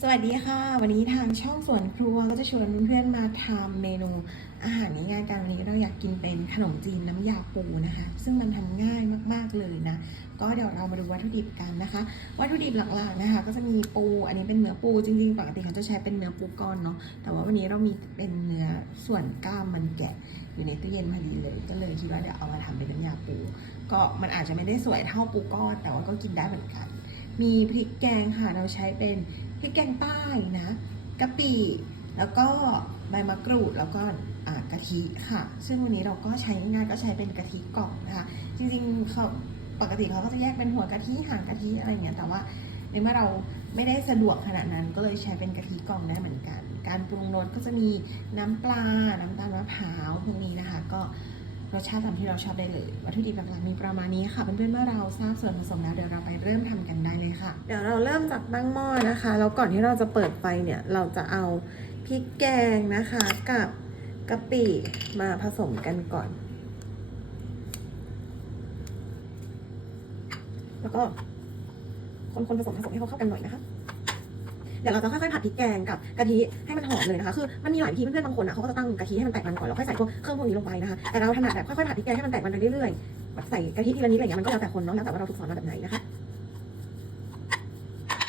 สวัสดีค่ะ วันนี้ทางช่องสวนครัวก็จะชวนเพื่อนๆมาทำเมนูอาหารง่ายๆกันวันนี้เราอยากกินเป็นขนมจีนน้ำยาปูนะคะ ซึ่งมันทำง่ายมากๆเลยนะ ก็เดี๋ยวเรามาดูวัตถุดิบกันนะคะ วัตถุดิบหลักๆนะคะ ก็จะมีปู อันนี้เป็นเนื้อปูจริงๆปกติเขาจะใช้เป็นเนื้อปูก้อนเนาะแต่ว่าวันนี้เรามีเป็นเนื้อส่วนกล้ามมันแกะอยู่ในตู้เย็นพอดีเลย ก็เลยคิดว่าเดี๋ยวเอามาทำเป็นน้ำยาปู ก็มันอาจจะไม่ได้สวยเท่าปูก้อนแต่ว่าก็กินได้เหมือนกัน มีพริกแกงค่ะเราใช้เป็น ริกแกงใต้นะกะปิแล้วก็ใบมะกรูดแล้วก็กะทิค่ะ ซึ่งวันนี้เราก็ใช้ง่ายก็ใช้เป็นกะทิกล่องนะคะ จริงๆเขาปกติเขาก็จะแยกเป็นหัวกะทิหางกะทิอะไรอย่างเงี้ยแต่ว่าในเมื่อเราไม่ได้สะดวกขนาดนั้นก็เลยใช้เป็นกะทิกล่องได้เหมือนกัน การปรุงรสก็จะมีน้ำปลา น้ำตาลมะพร้าวพวกนี้นะคะ ก็ รสชาติตามที่เราชอบได้เลย วัตถุดิบหลักๆมีประมาณนี้ค่ะเพื่อนๆเมื่อเราทราบส่วนผสมแล้วเดี๋ยวเราไปเริ่มทำกันได้เลยค่ะ เดี๋ยวเราเริ่มจากตั้งหม้อนะคะ แล้วก่อนที่เราจะเปิดไฟเนี่ยเราจะเอาพริกแกงนะคะกับกะปิมาผสมกันก่อน แล้วก็คนๆผสมผสมให้เขาเข้ากันหน่อยนะคะ เดี๋ยวเราจะค่อยๆผัดพริกแกงกับกะทิให้มันหอมเลยนะคะ คือมันมีหลายวิธีเพื่อนๆบางคนอะเขาก็จะตั้งกะทิให้มันแตกมันก่อนแล้วค่อยใส่พวกเครื่องพวกนี้ลงไปนะคะ แต่เราถนัดแบบค่อยๆผัดพริกแกงให้มันแตกมันไปเรื่อยๆแบบใส่กะทิทีละนิดอะไรเงี้ยมันก็แล้วแต่คนเนาะแล้วแต่ว่าเราถูกสอนมาแบบไหนนะคะ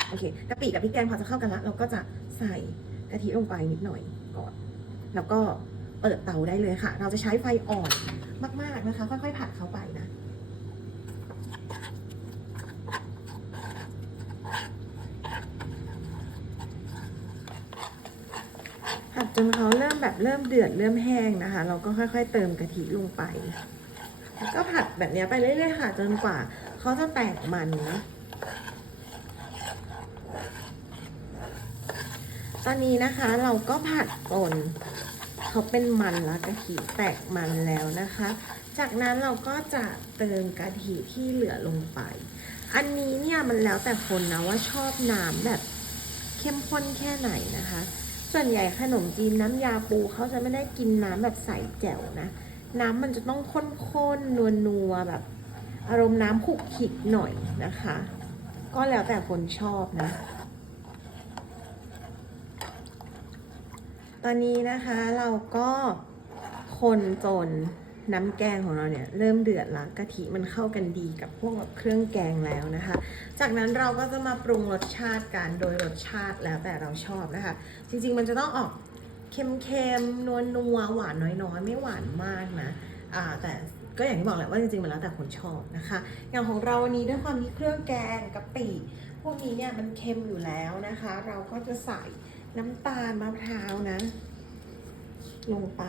โอเคกะปิกับพริกแกงพอจะเข้ากันละเราก็จะใส่กะทิลงไปนิดหน่อยก่อน แล้วก็เปิดเตาได้เลยค่ะ เราจะใช้ไฟอ่อนมากๆนะคะ ค่อยๆผัดเข้าไปนะ ผัดจนเขาเริ่มแบบเริ่มเดือดเริ่มแห้งนะคะ เราก็ค่อย ๆ เติมกะทิลงไปแล้วก็ผัดแบบเนี้ยไปเรื่อยๆค่ะจนกว่าเขาจะแตกมันนะตอนนี้นะคะเราก็ผัดจนเขาเป็นมันแล้วกะทิแตกมันแล้วนะคะ จากนั้นเราก็จะเติมกะทิที่เหลือลงไป อันนี้เนี่ยมันแล้วแต่คนนะว่าชอบน้ำแบบเข้มข้นแค่ไหนนะคะ ส่วนใหญ่ขนมจีนน้ำยาปูเขาจะไม่ได้กินน้ำแบบใสแจ๋วนะ น้ำมันจะต้องข้นๆนัวๆแบบ อารมณ์น้ำขุกขิกหน่อยนะคะ ก็แล้วแต่คนชอบนะ ตอนนี้นะคะเราก็คนจน น้ำแกงของเราเนี่ยเริ่มเดือดละกะทิมันเข้ากันดีกับพวกแบบเครื่องแกงแล้วนะคะ จากนั้นเราก็จะมาปรุงรสชาติกันโดยรสชาติแล้วแต่เราชอบนะคะ จริงๆมันจะต้องออกเค็มๆนัวนัวๆหวานน้อยๆ ไม่หวานมากนะอ่าแต่ก็อย่างที่บอกแหละว่าจริงๆมันแล้วแต่คนชอบนะคะ อย่างของเราวันนี้ด้วยความที่เครื่องแกงกะปิพวกนี้เนี่ยมันเค็มอยู่แล้วนะคะ เราก็จะใส่น้ำตาลมะพร้าวนะ ลงไป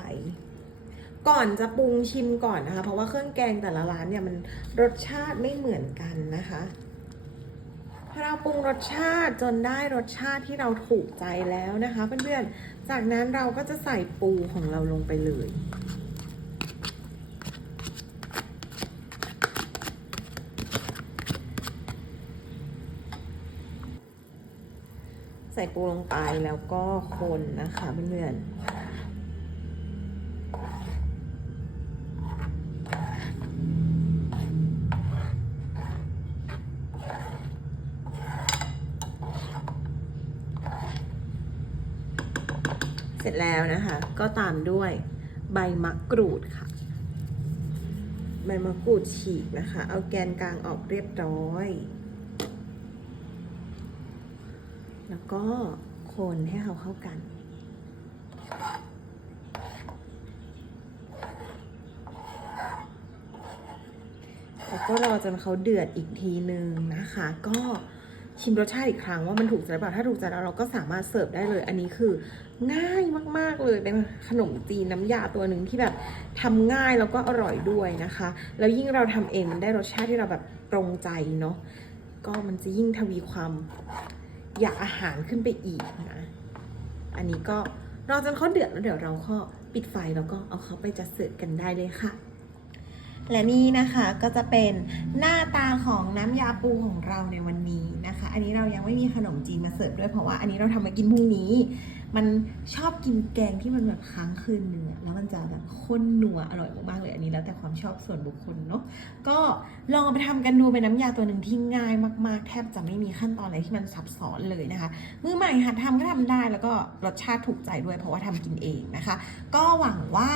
ก่อนจะปรุงชิมก่อนนะคะ เพราะว่าเครื่องแกงแต่ละร้านเนี่ยมันรสชาติไม่เหมือนกันนะคะพอเราปรุงรสชาติจนได้รสชาติที่เราถูกใจแล้วนะคะเพื่อนๆ จากนั้นเราก็จะใส่ปูของเราลงไปเลย ใส่ปูลงไปแล้วก็คนนะคะเพื่อนๆ เสร็จแล้วนะคะ ก็ตามด้วยใบมะกรูดค่ะ ใบมะกรูดฉีกนะคะ เอาแกนกลางออกเรียบร้อย แล้วก็คนให้เขาเข้ากันแล้วก็รอจนเขาเดือดอีกทีนึงนะคะ ก็ ชิมรสชาติอีกครั้งว่ามันถูกใจหรือเปล่าถ้าถูกใจแล้วเราก็สามารถเสิร์ฟได้เลย อันนี้คือง่ายมาก ๆเลยเป็นขนมจีนน้ำยาตัวหนึ่งที่แบบทำง่ายแล้วก็อร่อยด้วยนะคะ แล้วยิ่งเราทำเองมันได้รสชาติที่เราแบบตรงใจเนาะก็มันจะยิ่งทวีความอยากอาหารขึ้นไปอีกนะอันนี้ก็รอจนเขาเดือดแล้วเดี๋ยวเราก็ปิดไฟแล้วก็เอาเขาไปจัดเสิร์ฟกันได้เลยค่ะ และนี่นะคะก็จะเป็นหน้าตาของน้ำยาปูของเราในวันนี้นะคะ อันนี้เรายังไม่มีขนมจีนมาเสิร์ฟด้วยเพราะว่าอันนี้เราทำมากินพรุ่งนี้ มันชอบกินแกงที่มันแบบค้างคืนเนื้อแล้วมันจะแบบข้นนัวอร่อยมากๆเลยอันนี้แล้วแต่ความชอบส่วนบุคคลเนาะก็ลองไปทำกันดูเป็นน้ำยาตัวหนึ่งที่ง่ายมากๆ แทบจะไม่มีขั้นตอนอะไรที่มันซับซ้อนเลยนะคะมือใหม่หัดทำก็ทำได้แล้วก็รสชาติถูกใจด้วยเพราะว่าทำกินเองนะคะ ก็หวังว่า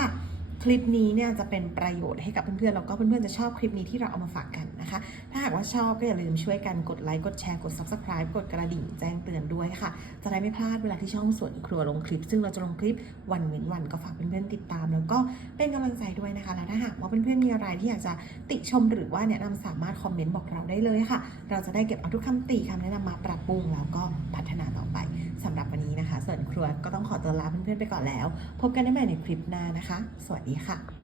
คลิปนี้เนี่ยจะเป็นประโยชน์ให้กับเพื่อนๆแล้วก็เพื่อนๆจะชอบคลิปนี้ที่เราเอามาฝากกันนะคะ ถ้าหากว่าชอบก็อย่าลืมช่วยกันกดไลค์กดแชร์กด subscribe กดกระดิ่งแจ้งเตือนด้วยค่ะ จะได้ไม่พลาดเวลาที่ช่องสวนครัวลงคลิป ซึ่งเราจะลงคลิปวันเว้นวันก็ฝากเพื่อนๆติดตาม แล้วก็เป็นกำลังใจด้วยนะคะแล้วถ้าหากว่าเพื่อนๆมีอะไรที่อยากจะติชมหรือว่าแนะนำสามารถคอมเมนต์บอกเราได้เลยค่ะ เราจะได้เก็บเอาทุกคำติคำแนะนำมาปรับปรุงแล้วก็พัฒนาต่อไปสำหรับวันนี้นะคะส่วนครัวก็ต้องขอตัวลาเพื่อนๆไปก่อนแล้ว พบกันได้ใหม่ในคลิปหน้านะคะ สวัสดีค่ะ